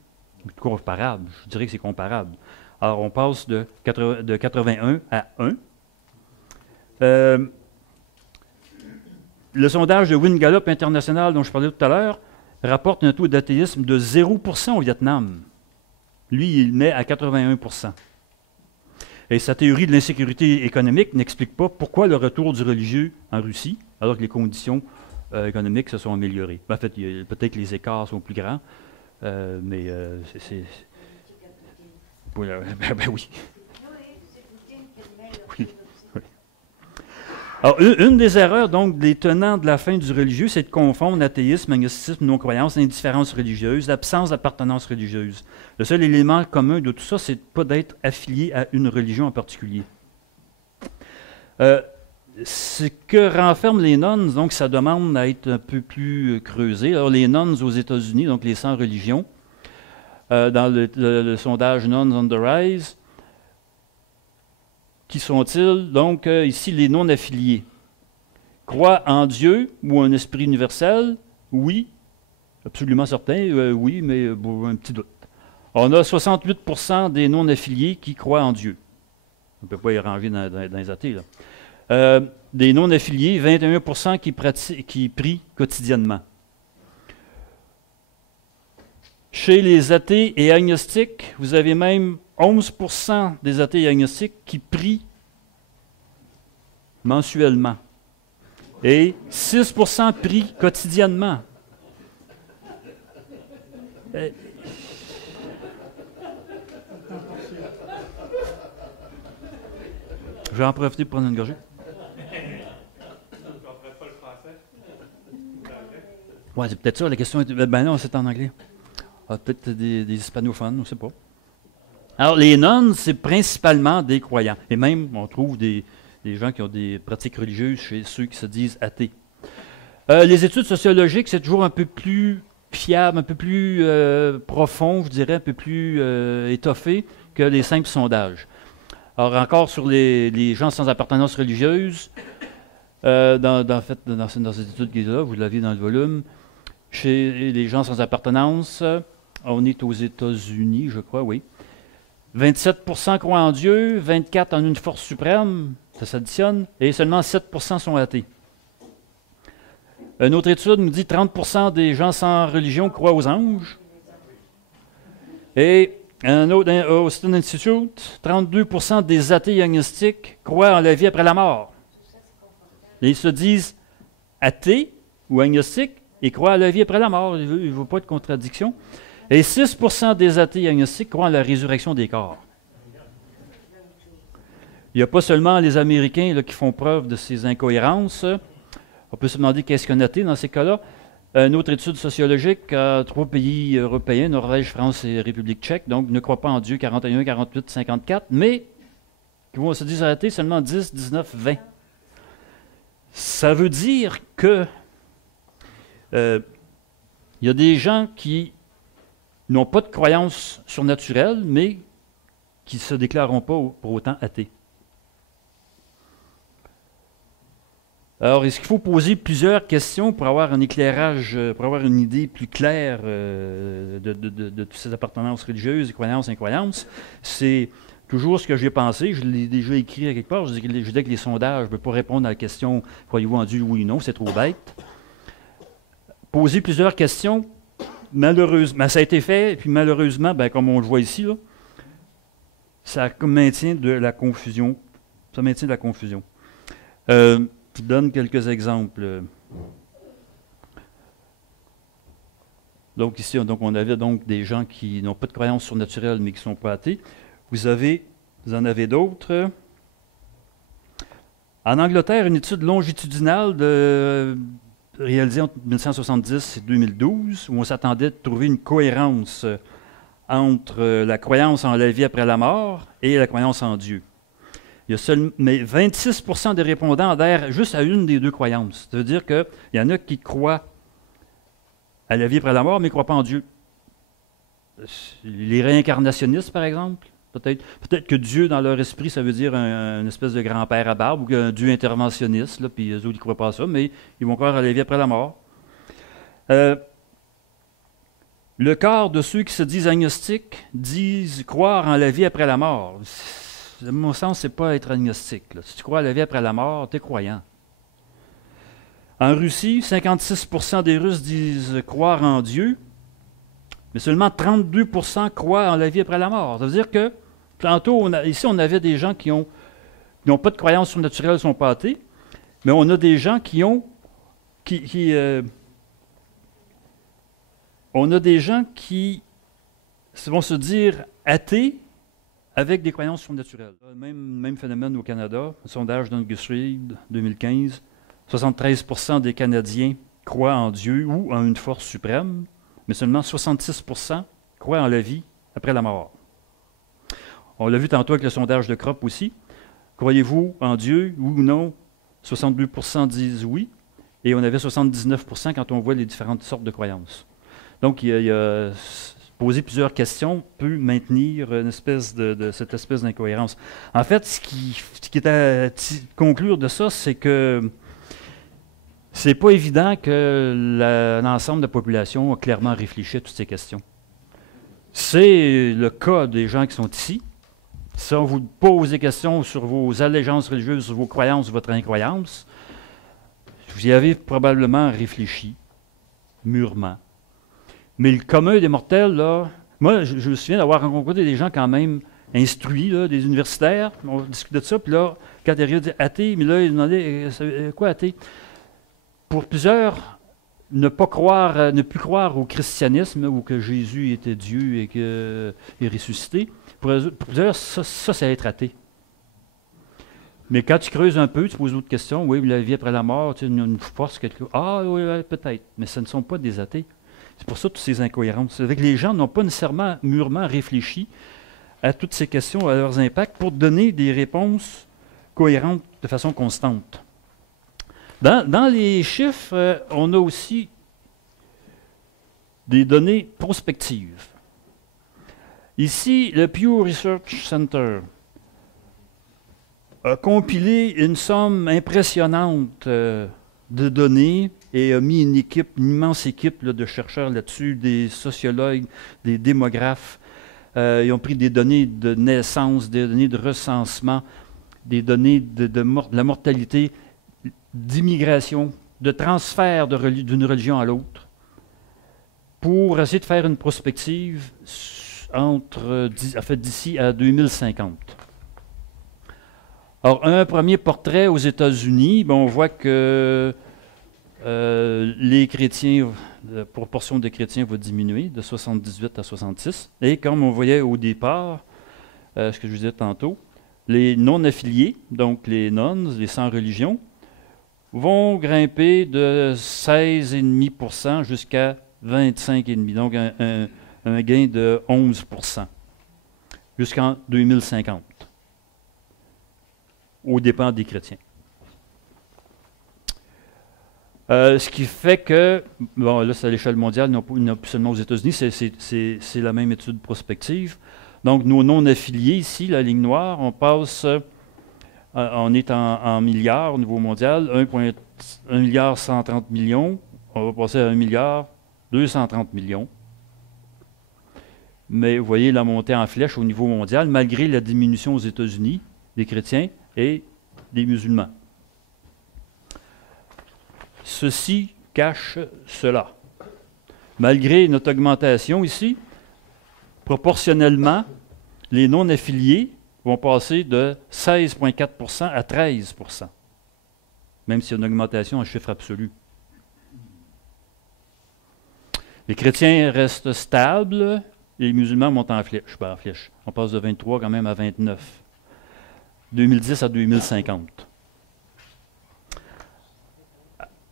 Comparable, je dirais que c'est comparable. Alors, on passe de 81 à 1. Le sondage de Wynne Gallup International, dont je parlais tout à l'heure, rapporte un taux d'athéisme de 0% au Vietnam. Lui, il met à 81%. Et sa théorie de l'insécurité économique n'explique pas pourquoi le retour du religieux en Russie, alors que les conditions économiques se sont améliorées. En fait, peut-être que les écarts sont plus grands, mais c'est... Oui, ben oui. Oui. Alors, une des erreurs, donc, des tenants de la fin du religieux, c'est de confondre athéisme, agnosticisme, non-croyance, indifférence religieuse, l'absence d'appartenance religieuse. Le seul élément commun de tout ça, c'est pas d'être affilié à une religion en particulier. Ce que renferment les nonnes, donc, ça demande à être un peu plus creusé. Alors, les nonnes aux États-Unis, donc les sans religion, dans le sondage Nones on the Rise, qui sont-ils? Donc, ici, les non-affiliés. Croient en Dieu ou un esprit universel? Oui. Absolument certain, oui, mais un petit doute. On a 68% des non-affiliés qui croient en Dieu. On ne peut pas y ranger dans les athées, là. Des non-affiliés, 21% qui prient quotidiennement. Chez les athées et agnostiques, vous avez même 11% des athées et agnostiques qui prient mensuellement. Et 6% prient quotidiennement. Je vais en profiter pour prendre une gorgée. Oui, c'est peut-être ça, la question est... Ben non, c'est en anglais. Ah, peut-être des hispanophones, on ne sait pas. Alors, les nonnes, c'est principalement des croyants. Et même, on trouve des gens qui ont des pratiques religieuses chez ceux qui se disent athées. Les études sociologiques, c'est toujours un peu plus fiable, un peu plus profond, je dirais, un peu plus étoffé que les simples sondages. Alors, encore sur les gens sans appartenance religieuse, dans cette étude qui est là, vous l'avez dans le volume, chez les gens sans appartenance, on est aux États-Unis, je crois, oui. 27% croient en Dieu, 24% en une force suprême, ça s'additionne, et seulement 7% sont athées. Une autre étude nous dit que 30% des gens sans religion croient aux anges. Et un autre, au Austin Institute, 32% des athées agnostiques croient en la vie après la mort. Et ils se disent athées ou agnostiques et croient à la vie après la mort. Il ne veut pas de contradiction. Et 6% des athées agnostiques croient en la résurrection des corps. Il n'y a pas seulement les Américains là, qui font preuve de ces incohérences. On peut se demander qu'est-ce qu'un athée dans ces cas-là. Une autre étude sociologique, 3 pays européens, Norvège, France et République tchèque, donc ne croient pas en Dieu 41, 48, 54, mais qui vont se dire athées seulement 10, 19, 20. Ça veut dire que il y a des gens qui n'ont pas de croyance surnaturelle, mais qui ne se déclareront pas pour autant athées. Alors, est-ce qu'il faut poser plusieurs questions pour avoir un éclairage, pour avoir une idée plus claire de toutes ces appartenances religieuses, croyances, incroyances? C'est toujours ce que j'ai pensé. Je l'ai déjà écrit à quelque part. Je disais que les sondages ne peuvent pas répondre à la question « Croyez-vous en Dieu, oui ou non? » C'est trop bête. Poser plusieurs questions, malheureusement, ça a été fait, et puis malheureusement, ben, comme on le voit ici, là, ça maintient de la confusion. Ça maintient de la confusion. Je donne quelques exemples. Donc ici, on avait donc des gens qui n'ont pas de croyance surnaturelle, mais qui ne sont pas athées. Vous en avez d'autres. En Angleterre, une étude longitudinale réalisée entre 1970 et 2012, où on s'attendait de trouver une cohérence entre la croyance en la vie après la mort et la croyance en Dieu. Il y a mais 26% des répondants adhèrent juste à une des deux croyances. Ça veut dire qu'il y en a qui croient à la vie après la mort, mais qui ne croient pas en Dieu. Les réincarnationnistes, par exemple, peut-être que Dieu, dans leur esprit, ça veut dire une espèce de grand-père à barbe, ou un Dieu interventionniste, là, puis eux autres, ils ne croient pas à ça, mais ils vont croire à la vie après la mort. Le quart de ceux qui se disent agnostiques disent croire en la vie après la mort. À mon sens, ce n'est pas être agnostique. Là. Si tu crois à la vie après la mort, tu es croyant. En Russie, 56% des Russes disent croire en Dieu, mais seulement 32% croient en la vie après la mort. Ça veut dire que, tantôt, ici, on avait des gens qui n'ont pas de croyance surnaturelle, ne sont pas athées, mais on a des gens on a des gens qui vont se dire athées, avec des croyances surnaturelles. Même phénomène au Canada. Un sondage d'Angus Reid, 2015. 73% des Canadiens croient en Dieu ou en une force suprême, mais seulement 66% croient en la vie après la mort. On l'a vu tantôt avec le sondage de Crop aussi. Croyez-vous en Dieu, oui ou non? 62% disent oui, et on avait 79% quand on voit les différentes sortes de croyances. Donc, il y a poser plusieurs questions peut maintenir cette espèce d'incohérence. En fait, ce qui est à conclure de ça, c'est que c'est pas évident que l'ensemble de la population a clairement réfléchi à toutes ces questions. C'est le cas des gens qui sont ici. Si on vous pose des questions sur vos allégeances religieuses, sur vos croyances, votre incroyance, vous y avez probablement réfléchi mûrement. Mais le commun des mortels, là, moi, je me souviens d'avoir rencontré des gens quand même instruits, là, des universitaires, on discutait de ça, puis là, quand ils arrivaient, ils disaient athée, mais là, ils demandaient quoi athée? Pour plusieurs, ne plus croire au christianisme, ou que Jésus était Dieu et qu'il est ressuscité, pour plusieurs, ça c'est être athée. Mais quand tu creuses un peu, tu poses d'autres questions, oui, la vie après la mort, tu sais, une force, quelque chose. Ah oui, peut-être, mais ce ne sont pas des athées. C'est pour ça toutes ces incohérences. C'est que les gens n'ont pas nécessairement mûrement réfléchi à toutes ces questions, à leurs impacts, pour donner des réponses cohérentes de façon constante. Dans les chiffres, on a aussi des données prospectives. Ici, le Pew Research Center a compilé une somme impressionnante de données et a mis une immense équipe là, de chercheurs là-dessus, des sociologues, des démographes, Ils ont pris des données de naissance, des données de recensement, des données de la mortalité, d'immigration, de transfert d'une religion à l'autre, pour essayer de faire une prospective d'ici à 2050. Alors, un premier portrait aux États-Unis, on voit que les chrétiens, la proportion des chrétiens va diminuer de 78 à 66. Et comme on voyait au départ, ce que je vous disais tantôt, les non-affiliés, donc les nones, les sans religion, vont grimper de 16,5% jusqu'à 25,5%, donc un gain de 11% jusqu'en 2050, aux dépens des chrétiens. Ce qui fait que, bon, là c'est à l'échelle mondiale, non plus seulement aux États-Unis, c'est la même étude prospective. Donc nos non-affiliés ici, la ligne noire, on passe, on est en milliards au niveau mondial, 1 milliard 130 millions, on va passer à 1 milliard 230 millions. Mais vous voyez la montée en flèche au niveau mondial, malgré la diminution aux États-Unis des chrétiens et des musulmans. Ceci cache cela. Malgré notre augmentation ici, proportionnellement, les non-affiliés vont passer de 16,4% à 13%, même s'il y a une augmentation en chiffre absolu. Les chrétiens restent stables, les musulmans montent en flèche. On passe de 23 quand même à 29. 2010 à 2050.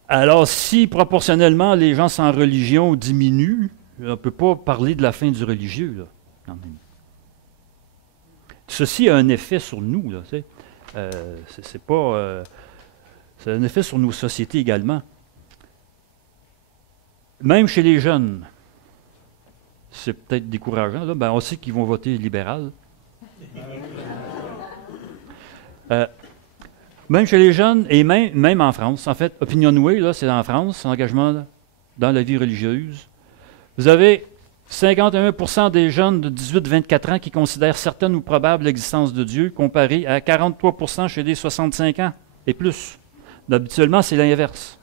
Alors, si proportionnellement les gens sans religion diminuent, on ne peut pas parler de la fin du religieux, là, quand même. Ceci a un effet sur nous, là, c'est un effet sur nos sociétés également. Même chez les jeunes, c'est peut-être décourageant, là, on sait qu'ils vont voter libéral. Même chez les jeunes et même en France. En fait, Opinionway, là, c'est en France, l'engagement dans la vie religieuse. Vous avez 51% des jeunes de 18-24 ans qui considèrent certaine ou probable l'existence de Dieu, comparé à 43% chez les 65 ans et plus. Habituellement, c'est l'inverse.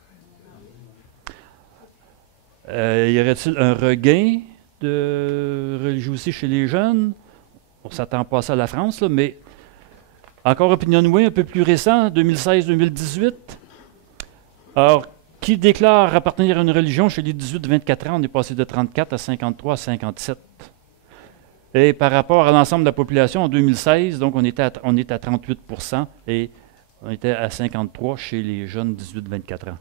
Y aurait-il un regain de religiosité chez les jeunes? On ne s'attend pas à ça à la France, là, mais encore Opinionway, un peu plus récent, 2016-2018. Alors, qui déclare appartenir à une religion chez les 18-24 ans, on est passé de 34 à 53 à 57. Et par rapport à l'ensemble de la population, en 2016, donc on est à 38% et on était à 53 chez les jeunes 18-24 ans.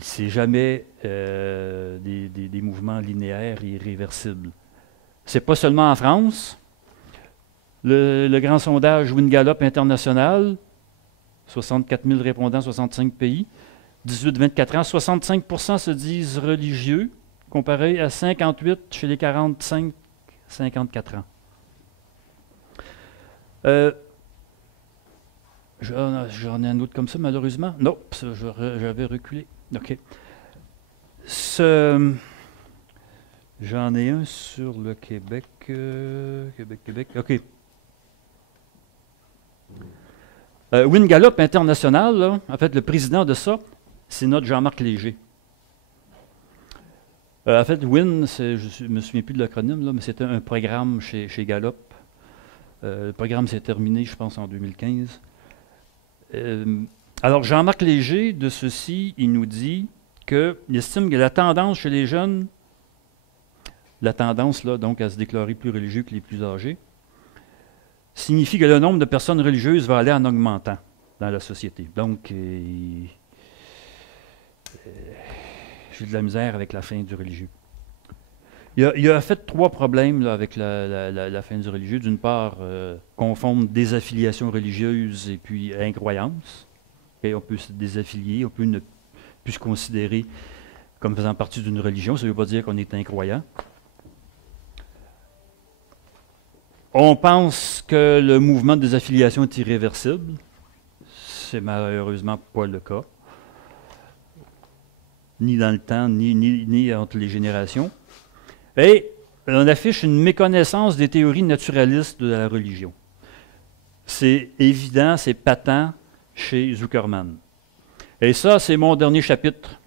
C'est jamais des mouvements linéaires et irréversibles. C'est pas seulement en France. Le grand sondage WinGallop international, 64 000 répondants, 65 pays, 18-24 ans, 65% se disent religieux, comparé à 58 chez les 45-54 ans. J'en ai un autre comme ça, malheureusement. Non, j'avais reculé. OK. J'en ai un sur le Québec. Québec. OK. WinGallop international, là, en fait, le président de ça, c'est notre Jean-Marc Léger. En fait, Win, je ne me souviens plus de l'acronyme, mais c'était un programme chez Gallup. Le programme s'est terminé, je pense, en 2015. Alors, Jean-Marc Léger, de ceci, il nous dit qu'il estime que la tendance chez les jeunes, la tendance, là, donc, à se déclarer plus religieux que les plus âgés, signifie que le nombre de personnes religieuses va aller en augmentant dans la société. Donc, j'ai de la misère avec la fin du religieux. Il y a en fait 3 problèmes là, avec la fin du religieux. D'une part, confondre désaffiliation religieuse et puis incroyance. Okay, on peut se désaffilier, on peut ne plus se considérer comme faisant partie d'une religion. Ça ne veut pas dire qu'on est incroyant. On pense que le mouvement de désaffiliation est irréversible. C'est malheureusement pas le cas. Ni dans le temps, ni entre les générations. Et on affiche une méconnaissance des théories naturalistes de la religion. C'est évident, c'est patent chez Zuckerman. Et ça, c'est mon dernier chapitre.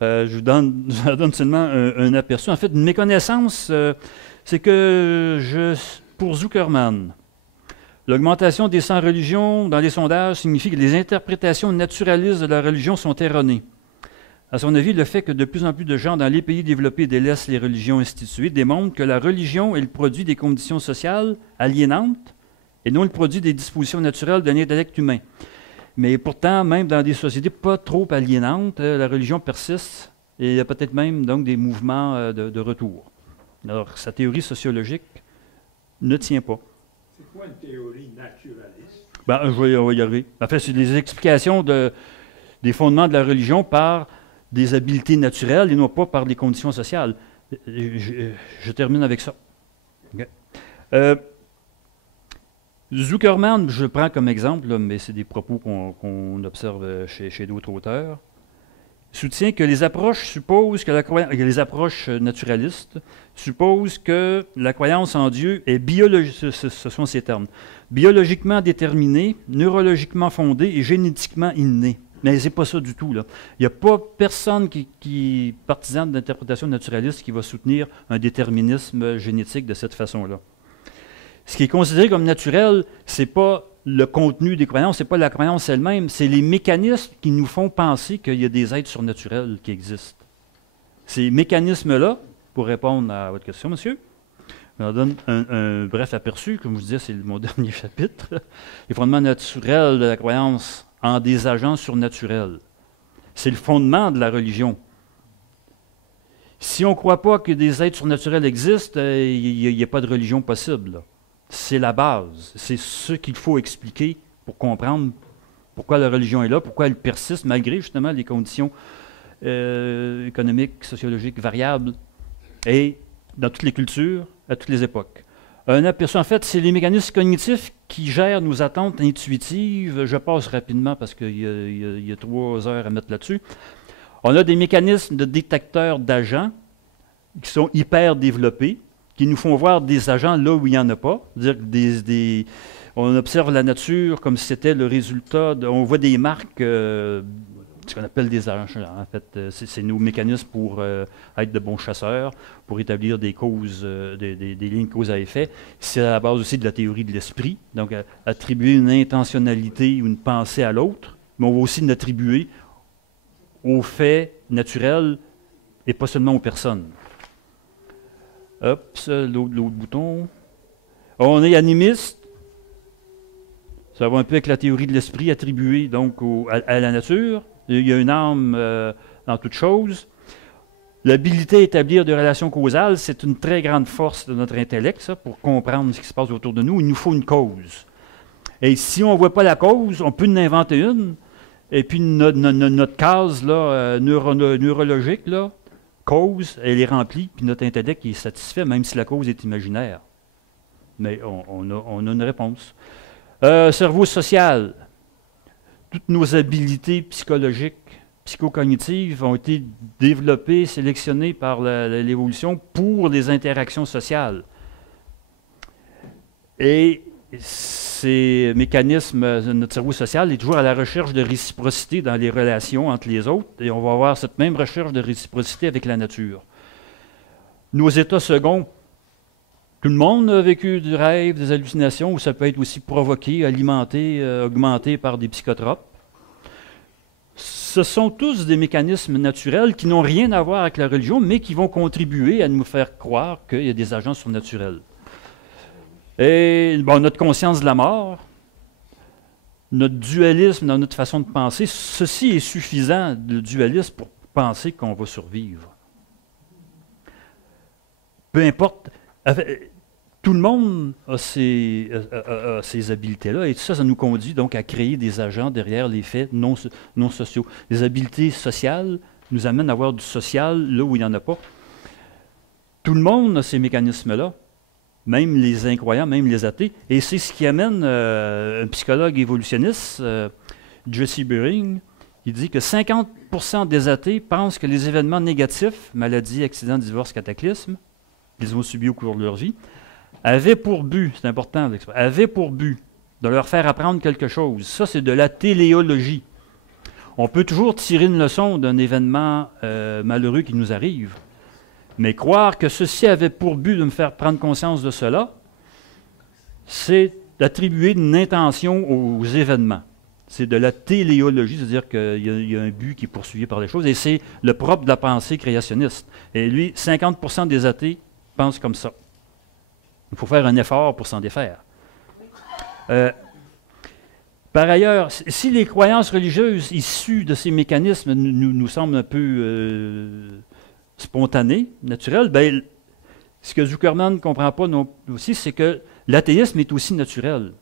Je vous donne seulement un aperçu. En fait, une méconnaissance, c'est que pour Zuckerman, l'augmentation des sans-religions dans les sondages signifie que les interprétations naturalistes de la religion sont erronées. À son avis, le fait que de plus en plus de gens dans les pays développés délaissent les religions instituées démontre que la religion est le produit des conditions sociales aliénantes et non le produit des dispositions naturelles d'un intellect humain. Mais pourtant, même dans des sociétés pas trop aliénantes, la religion persiste et il y a peut-être même donc des mouvements de retour. Alors, sa théorie sociologique ne tient pas. C'est quoi une théorie naturaliste? Ben, on va y arriver. En fait, c'est des explications des fondements de la religion par des habiletés naturelles et non pas par des conditions sociales. Je termine avec ça. Okay. Zuckerman, je le prends comme exemple, là, mais c'est des propos qu'on observe chez d'autres auteurs, soutient que les approches supposent que les approches naturalistes supposent que la croyance en Dieu est biologique, ce sont ces termes, biologiquement déterminée, neurologiquement fondée et génétiquement innée. Mais ce n'est pas ça du tout, là. Il n'y a pas personne qui est partisan d'interprétation naturaliste qui va soutenir un déterminisme génétique de cette façon-là. Ce qui est considéré comme naturel, ce n'est pas le contenu des croyances, ce n'est pas la croyance elle-même, c'est les mécanismes qui nous font penser qu'il y a des êtres surnaturels qui existent. Ces mécanismes-là, pour répondre à votre question, monsieur, je vous donne un bref aperçu. Comme je vous disais, c'est mon dernier chapitre. Les fondements naturels de la croyance en des agents surnaturels. C'est le fondement de la religion. Si on ne croit pas que des êtres surnaturels existent, il n'y a pas de religion possible. C'est la base. C'est ce qu'il faut expliquer pour comprendre pourquoi la religion est là, pourquoi elle persiste malgré justement les conditions économiques, sociologiques variables et dans toutes les cultures, à toutes les époques. Un aperçu, en fait, c'est les mécanismes cognitifs qui gèrent nos attentes intuitives. Je passe rapidement parce qu'il y a 3 heures à mettre là-dessus. On a des mécanismes de détecteurs d'agents qui sont hyper développés, qui nous font voir des agents là où il n'y en a pas. C'est-à-dire on observe la nature comme si c'était le résultat, on voit des marques, ce qu'on appelle des agents. En fait, c'est nos mécanismes pour être de bons chasseurs, pour établir des causes, des lignes cause à effet. C'est à la base aussi de la théorie de l'esprit. Donc, attribuer une intentionnalité ou une pensée à l'autre, mais on va aussi l'attribuer aux faits naturels et pas seulement aux personnes. Hop, l'autre bouton. On est animiste. Ça va un peu avec la théorie de l'esprit attribuée donc à la nature. Il y a une âme dans toute chose. L'habilité à établir des relations causales, c'est une très grande force de notre intellect, ça, pour comprendre ce qui se passe autour de nous. Il nous faut une cause. Et si on ne voit pas la cause, on peut en inventer une. Et puis notre case là, neurologique, là, cause, elle est remplie, puis notre intellect est satisfait, même si la cause est imaginaire. Mais on a une réponse. Cerveau social. Toutes nos habiletés psychologiques, psychocognitives ont été développées, sélectionnées par l'évolution pour les interactions sociales. Et ces mécanismes, notre cerveau social est toujours à la recherche de réciprocité dans les relations entre les autres, et on va avoir cette même recherche de réciprocité avec la nature. Nos états seconds, tout le monde a vécu du rêve, des hallucinations, où ça peut être aussi provoqué, alimenté, augmenté par des psychotropes. Ce sont tous des mécanismes naturels qui n'ont rien à voir avec la religion, mais qui vont contribuer à nous faire croire qu'il y a des agents surnaturels. Et bon, notre conscience de la mort, notre dualisme dans notre façon de penser, ceci est suffisant, le dualisme, pour penser qu'on va survivre. Peu importe, tout le monde a ces habiletés-là, et tout ça, ça nous conduit donc à créer des agents derrière les faits non sociaux. Les habiletés sociales nous amènent à avoir du social là où il n'y en a pas. Tout le monde a ces mécanismes-là. Même les incroyants, même les athées. Et c'est ce qui amène un psychologue évolutionniste, Jesse Bering, Il dit que 50% des athées pensent que les événements négatifs, maladies, accidents, divorces, cataclysmes, qu'ils ont subis au cours de leur vie, avaient pour but, c'est important, avaient pour but de leur faire apprendre quelque chose. Ça, c'est de la téléologie. On peut toujours tirer une leçon d'un événement malheureux qui nous arrive, mais croire que ceci avait pour but de me faire prendre conscience de cela, c'est d'attribuer une intention aux événements. C'est de la téléologie, c'est-à-dire qu'il y a un but qui est poursuivi par les choses, et c'est le propre de la pensée créationniste. Et lui, 50% des athées pensent comme ça. Il faut faire un effort pour s'en défaire. Par ailleurs, si les croyances religieuses issues de ces mécanismes nous semblent un peu spontanées, naturelles, ben, ce que Zuckerman ne comprend pas aussi, c'est que l'athéisme est aussi naturel.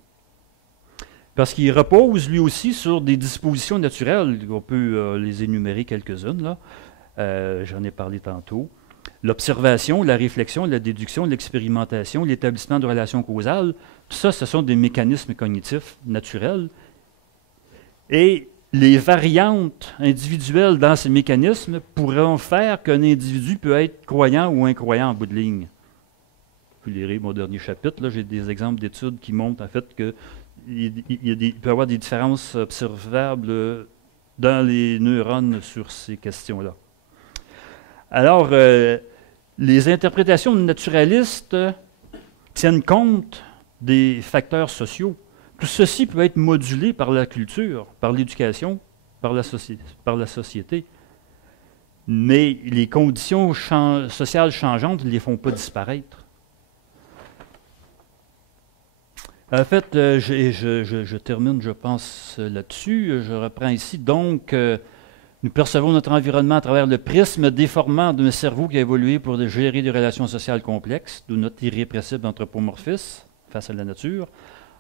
Parce qu'il repose lui aussi sur des dispositions naturelles. On peut les énumérer quelques-unes, là. J'en ai parlé tantôt. L'observation, la réflexion, la déduction, l'expérimentation, l'établissement de relations causales, tout ça, ce sont des mécanismes cognitifs naturels. Et les variantes individuelles dans ces mécanismes pourront faire qu'un individu peut être croyant ou incroyant en bout de ligne. Vous lirez mon dernier chapitre, là, j'ai des exemples d'études qui montrent en fait que il peut y avoir des différences observables dans les neurones sur ces questions-là. Alors, les interprétations naturalistes tiennent compte des facteurs sociaux. Tout ceci peut être modulé par la culture, par l'éducation, par la société. Mais les conditions sociales changeantes ne les font pas disparaître. En fait, je termine, je pense, là-dessus. Je reprends ici. Donc, nous percevons notre environnement à travers le prisme déformant d'un cerveau qui a évolué pour gérer des relations sociales complexes, d'où notre irrépressible anthropomorphisme face à la nature.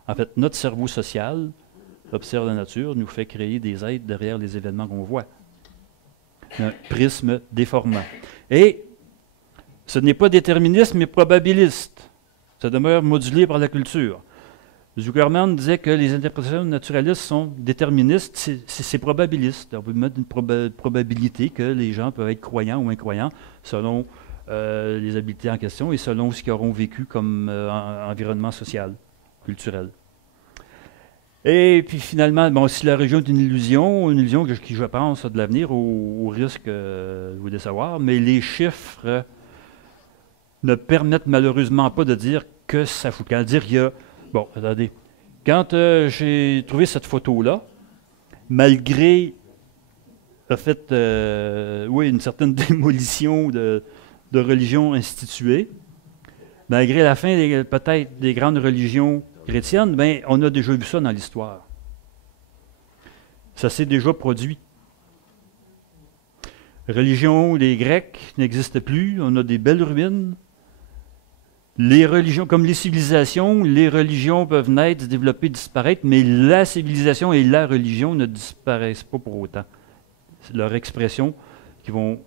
En fait, notre cerveau social observe la nature, nous fait créer des êtres derrière les événements qu'on voit. Un prisme déformant. Et ce n'est pas déterminisme, mais probabiliste. Ça demeure modulé par la culture. Zuckerman disait que les interprétations naturalistes sont déterministes, c'est probabiliste. On peut mettre une probabilité que les gens peuvent être croyants ou incroyants selon les habiletés en question et selon ce qu'ils auront vécu comme environnement social, culturel. Et puis finalement, bon, si la religion est une illusion qui, je pense, a de l'avenir au risque de vous décevoir, mais les chiffres ne permettent malheureusement pas de dire que ça fout. Quand dire il y a... Bon, attendez. Quand j'ai trouvé cette photo-là, malgré en fait, oui, une certaine démolition de religions instituées, malgré la fin peut-être des grandes religions chrétiennes, ben, on a déjà vu ça dans l'histoire. Ça s'est déjà produit. Religion des Grecs n'existe plus, on a des belles ruines. Les religions, comme les civilisations, les religions peuvent naître, se développer, disparaître, mais la civilisation et la religion ne disparaissent pas pour autant. C'est leur expression qui vont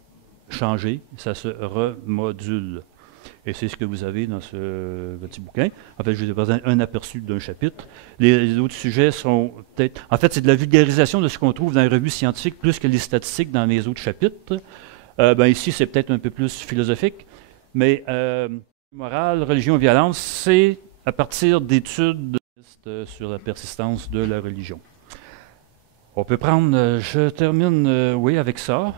changer, ça se remodule. Et c'est ce que vous avez dans ce petit bouquin. En fait, je vous ai présenté un aperçu d'un chapitre. Les autres sujets sont peut-être... En fait, c'est de la vulgarisation de ce qu'on trouve dans les revues scientifiques plus que les statistiques dans les autres chapitres. Ici, c'est peut-être un peu plus philosophique, mais... morale, religion, violence, c'est à partir d'études sur la persistance de la religion. On peut prendre, je termine, oui, avec ça.